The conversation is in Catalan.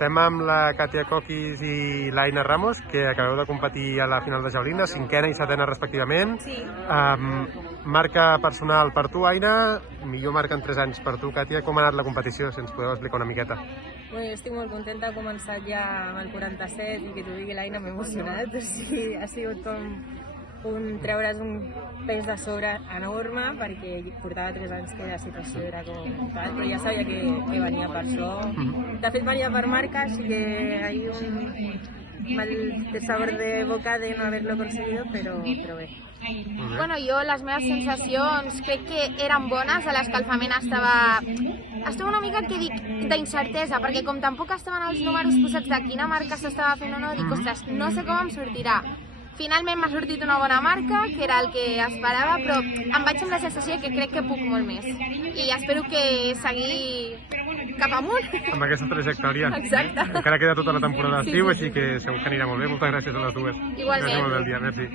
Estem amb la Katia Coquis i l'Aina Ramos, que acabeu de competir a la final de javelina, 5a i 7a respectivament. Sí. Marca personal per tu, Aina, millor marca en 3 anys per tu, Katia. Com ha anat la competició, si ens podeu explicar una miqueta? Bueno, jo estic molt contenta, he començat ja amb el 47 i que t'ho digui l'Aina m'he emocionat, o sigui, ha sigut com treure's un pes de sobre enorme perquè portava 3 anys que la situació era com tal, però ja sabia que venia per això. De fet venia per marca, així que hay un mal sabor de boca de no haberlo conseguido, però bé. Bueno, jo les meves sensacions crec que eren bones, a l'escalfament estava una mica, que dic, d'incertesa, perquè com tampoc estaven els números posats de quina marca s'estava fent o no, dic, ostres, no sé com em sortirà. Finalment m'ha sortit una bona marca, que era el que esperava, però em vaig amb la sensació que crec que puc molt més. I espero que seguir cap amunt. Amb aquesta trajectòria. Exacte. Encara queda tota la temporada d'estiu, així que segur que anirà molt bé. Moltes gràcies a les dues. Igualment. Gràcies molt bé el dia, merci.